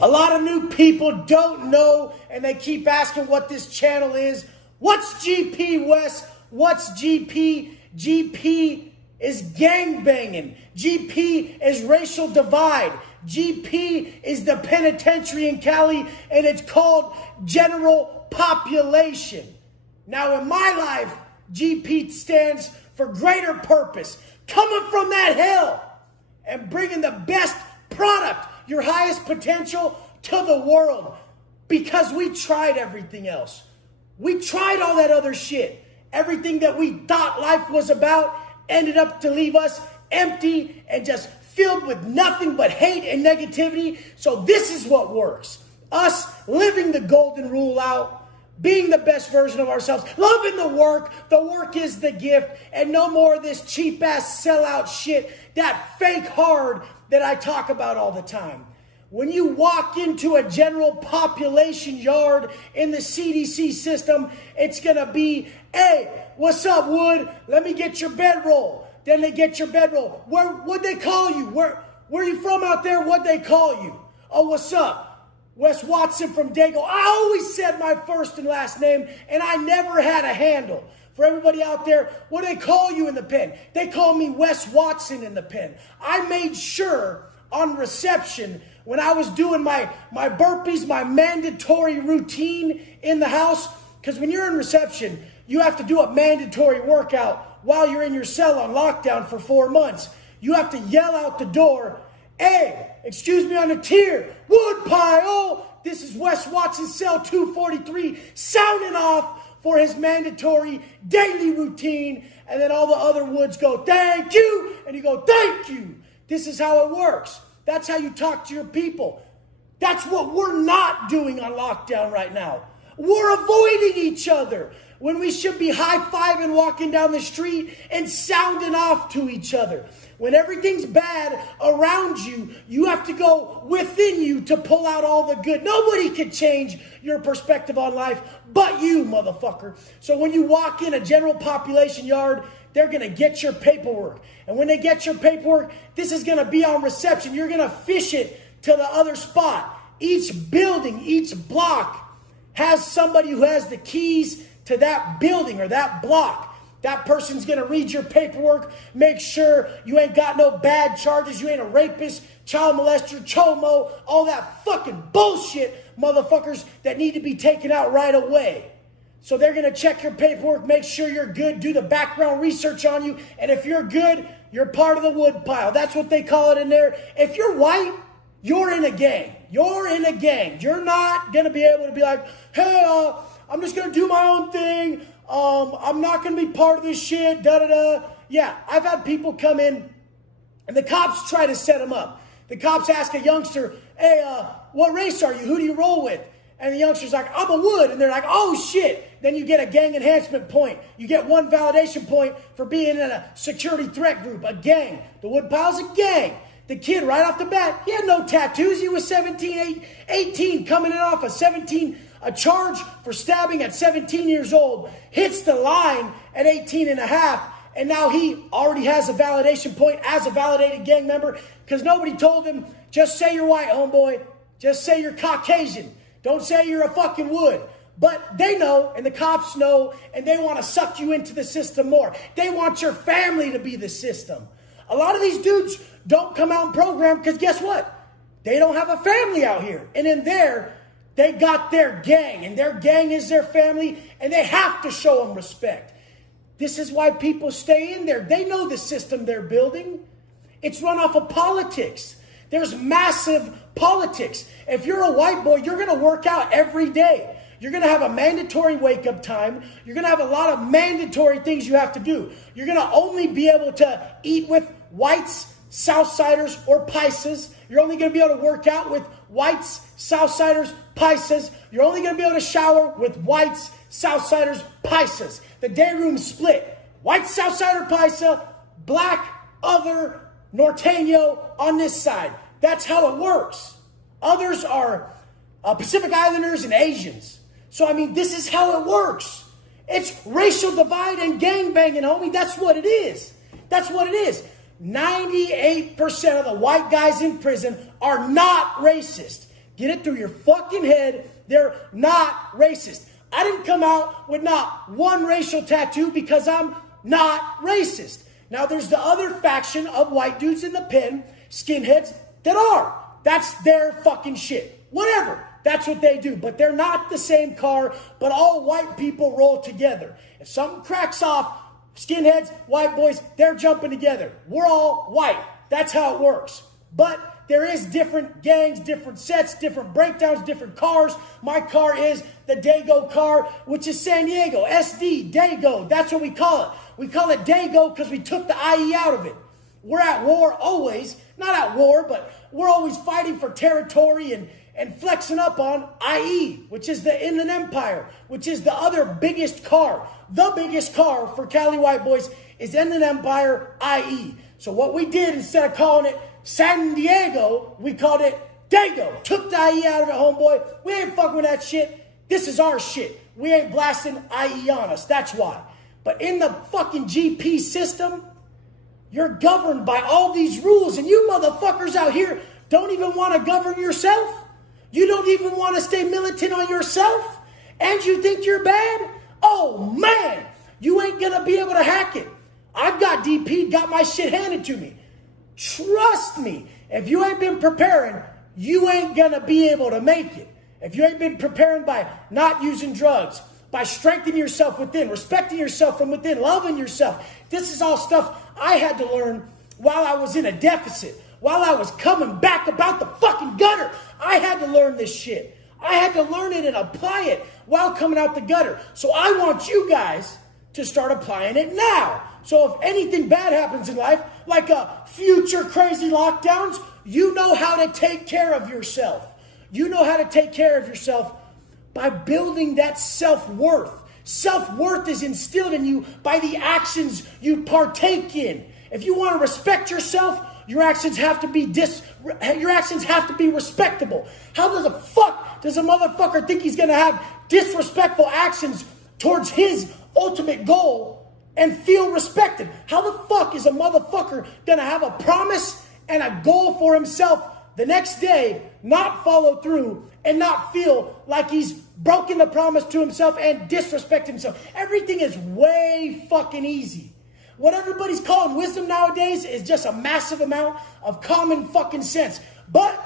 A lot of new people don't know, and they keep asking what this channel is. What's GP, Wes? What's GP? GP is gangbanging. GP is racial divide. GP is the penitentiary in Cali, and it's called general population. Now, in my life, GP stands for greater purpose. Coming from that hell and bringing the best product, your highest potential, to the world. Because we tried everything else. We tried all that other shit. Everything that we thought life was about ended up to leave us empty and just filled with nothing but hate and negativity. So this is what works. Us living the golden rule out, being the best version of ourselves, loving the work. The work is the gift, and no more of this cheap ass sellout shit, that fake hard that I talk about all the time. When you walk into a general population yard in the CDC system, it's going to be, hey, what's up, Wood? Let me get your bedroll. Then they get your bedroll. What'd they call you? Where are you from out there? What'd they call you? Oh, what's up? Wes Watson from Dago. I always said my first and last name, and I never had a handle. For everybody out there, what do they call you in the pen? They call me Wes Watson in the pen. I made sure on reception, when I was doing my burpees, my mandatory routine in the house, because when you're in reception, you have to do a mandatory workout while you're in your cell on lockdown for 4 months. You have to yell out the door, hey, excuse me on the tier, Woodpile, this is Wes Watson, cell 243, sounding off for his mandatory daily routine. And then all the other Woods go, thank you, and you go, thank you. This is how it works. That's how you talk to your people. That's what we're not doing on lockdown right now. We're avoiding each other when we should be high-fiving walking down the street and sounding off to each other. When everything's bad around you, you have to go within you to pull out all the good. Nobody can change your perspective on life but you, motherfucker. So when you walk in a general population yard, they're going to get your paperwork. And when they get your paperwork, this is going to be on reception. You're going to fish it to the other spot. Each building, each block has somebody who has the keys to that building or that block. That person's going to read your paperwork, make sure you ain't got no bad charges, you ain't a rapist, child molester, chomo, all that fucking bullshit, motherfuckers, that need to be taken out right away. So they're going to check your paperwork, make sure you're good, do the background research on you, and if you're good, you're part of the wood pile. That's what they call it in there. If you're white, you're in a gang. You're in a gang. You're not going to be able to be like, hey, I'm just going to do my own thing. I'm not going to be part of this shit, da-da-da. Yeah, I've had people come in, and the cops try to set them up. The cops ask a youngster, hey, what race are you? Who do you roll with? And the youngster's like, I'm a Wood. And they're like, oh, shit. Then you get a gang enhancement point. You get 1 validation point for being in a security threat group, a gang. The Woodpile's a gang. The kid, right off the bat, he had no tattoos. He was 18, coming in off a charge for stabbing at 17 years old, hits the line at 18 and a half, and now he already has a validation point as a validated gang member because nobody told him, just say you're white, homeboy. Just say you're Caucasian. Don't say you're a fucking Wood. But they know, and the cops know, and they want to suck you into the system more. They want your family to be the system. A lot of these dudes don't come out and program because guess what? They don't have a family out here. And in there, they got their gang, and their gang is their family, and they have to show them respect. This is why people stay in there. They know the system they're building. It's run off of politics. There's massive politics. If you're a white boy, you're going to work out every day. You're going to have a mandatory wake-up time. You're going to have a lot of mandatory things you have to do. You're going to only be able to eat with whites, Southsiders, or Paisas. You're only going to be able to work out with whites, Southsiders, Paisas. You're only going to be able to shower with whites, Southsiders, Paisas. The day room's split. White, Southsider, Paisa, black, other, Norteño on this side. That's how it works. Others are Pacific Islanders and Asians. So, I mean, this is how it works. It's racial divide and gangbanging, homie. That's what it is. That's what it is. 98% of the white guys in prison are not racist. Get it through your fucking head. They're not racist. I didn't come out with not one racial tattoo because I'm not racist. Now, there's the other faction of white dudes in the pen, skinheads, that are. That's their fucking shit. Whatever. That's what they do. But they're not the same car, but all white people roll together. If something cracks off, skinheads, white boys, they're jumping together. We're all white. That's how it works. But there is different gangs, different sets, different breakdowns, different cars. My car is the Dago car, which is San Diego. SD, Dago. That's what we call it. We call it Dago because we took the IE out of it. We're at war always. Not at war, but we're always fighting for territory and flexing up on IE, which is the Inland Empire, which is the other biggest car. The biggest car for Cali white boys is Inland Empire IE. So what we did, instead of calling it San Diego, we called it Dago. Took the IE out of it, homeboy. We ain't fucking with that shit. This is our shit. We ain't blasting IE on us. That's why. But in the fucking GP system, you're governed by all these rules, and you motherfuckers out here don't even want to govern yourself. You don't even want to stay militant on yourself, and you think you're bad? Oh, man, you ain't going to be able to hack it. I've got DP, got my shit handed to me. Trust me, if you ain't been preparing, you ain't going to be able to make it. If you ain't been preparing by not using drugs, by strengthening yourself within, respecting yourself from within, loving yourself. This is all stuff I had to learn while I was in a deficit, while I was coming back about the fucking gutter. I had to learn this shit. I had to learn it and apply it while coming out the gutter. So I want you guys to start applying it now. So if anything bad happens in life, like a future crazy lockdowns, you know how to take care of yourself. You know how to take care of yourself by building that self-worth. Self-worth is instilled in you by the actions you partake in. If you want to respect yourself, your actions have to be respectable. How the fuck does a motherfucker think he's going to have disrespectful actions towards his ultimate goal and feel respected? How the fuck is a motherfucker going to have a promise and a goal for himself the next day, not follow through, and not feel like he's broken the promise to himself and disrespect himself? Everything is way fucking easy. What everybody's calling wisdom nowadays is just a massive amount of common fucking sense. But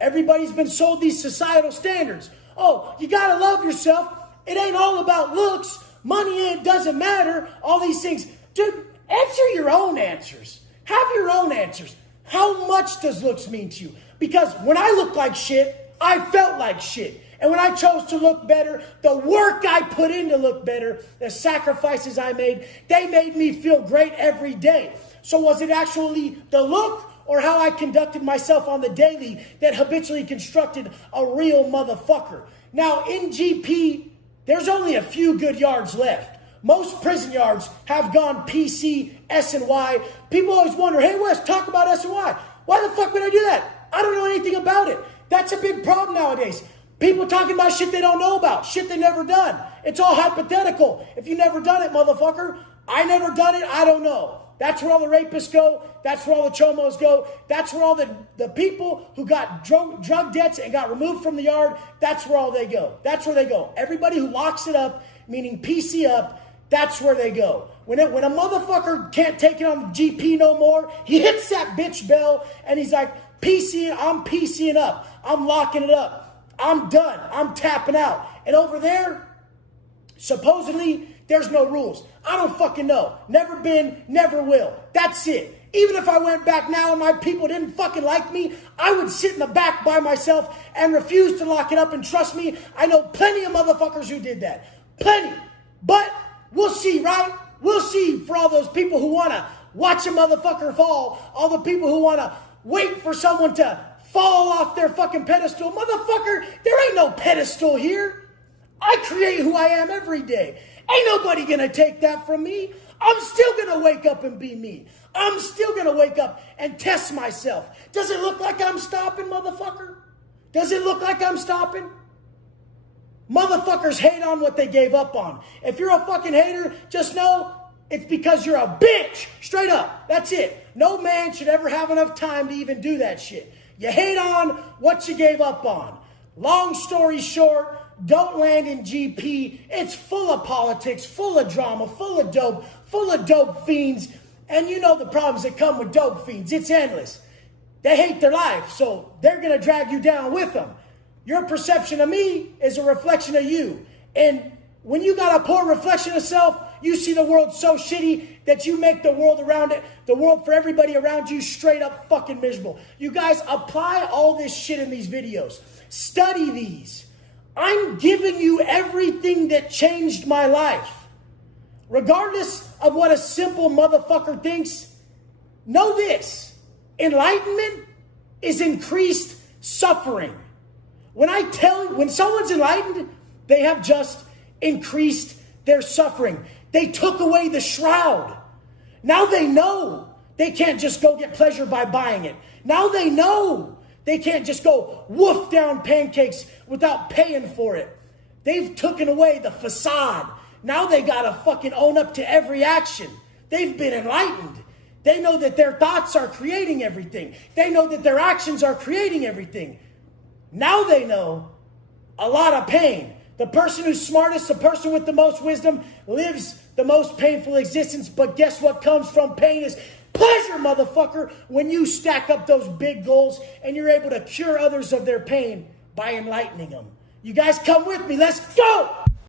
everybody's been sold these societal standards. Oh, you gotta love yourself. It ain't all about looks. Money doesn't matter. All these things. Dude, answer your own answers. Have your own answers. How much does looks mean to you? Because when I looked like shit, I felt like shit. And when I chose to look better, the work I put in to look better, the sacrifices I made, they made me feel great every day. So was it actually the look or how I conducted myself on the daily that habitually constructed a real motherfucker? Now, in GP, there's only a few good yards left. Most prison yards have gone PC, S, and Y. People always wonder, hey, Wes, talk about S and Y. Why the fuck would I do that? I don't know anything about it. That's a big problem nowadays. People talking about shit they don't know about, shit they never done. It's all hypothetical. If you never done it, motherfucker, I never done it, I don't know. That's where all the rapists go. That's where all the chomos go. That's where all the people who got drug debts and got removed from the yard, that's where all they go. That's where they go. Everybody who locks it up, meaning PC up, that's where they go. When a motherfucker can't take it on the GP no more, he hits that bitch bell and he's like, I'm PCing up. I'm locking it up. I'm done. I'm tapping out. And over there, supposedly, there's no rules. I don't fucking know. Never been, never will. That's it. Even if I went back now and my people didn't fucking like me, I would sit in the back by myself and refuse to lock it up. And trust me, I know plenty of motherfuckers who did that. Plenty. But we'll see, right? We'll see for all those people who want to watch a motherfucker fall. All the people who want to wait for someone to fall off their fucking pedestal. Motherfucker, there ain't no pedestal here. I create who I am every day. Ain't nobody gonna take that from me. I'm still gonna wake up and be me. I'm still gonna wake up and test myself. Does it look like I'm stopping, motherfucker? Does it look like I'm stopping? Motherfuckers hate on what they gave up on. If you're a fucking hater, just know it's because you're a bitch. Straight up. That's it. No man should ever have enough time to even do that shit. You hate on what you gave up on. Long story short, don't land in GP. It's full of politics, full of drama, full of dope fiends. And you know the problems that come with dope fiends. It's endless. They hate their life, so they're going to drag you down with them. Your perception of me is a reflection of you. And when you got a poor reflection of self, you see the world so shitty that you make the world around it, the world for everybody around you, straight up fucking miserable. You guys apply all this shit in these videos. Study these. I'm giving you everything that changed my life. Regardless of what a simple motherfucker thinks, know this. Enlightenment is increased suffering. When someone's enlightened, they have just increased their suffering. They took away the shroud. Now they know they can't just go get pleasure by buying it. Now they know they can't just go woof down pancakes without paying for it. They've taken away the facade. Now they gotta fucking own up to every action. They've been enlightened. They know that their thoughts are creating everything. They know that their actions are creating everything. Now they know a lot of pain. The person who's smartest, the person with the most wisdom, lives the most painful existence. But guess what comes from pain is pleasure, motherfucker, when you stack up those big goals and you're able to cure others of their pain by enlightening them. You guys come with me. Let's go!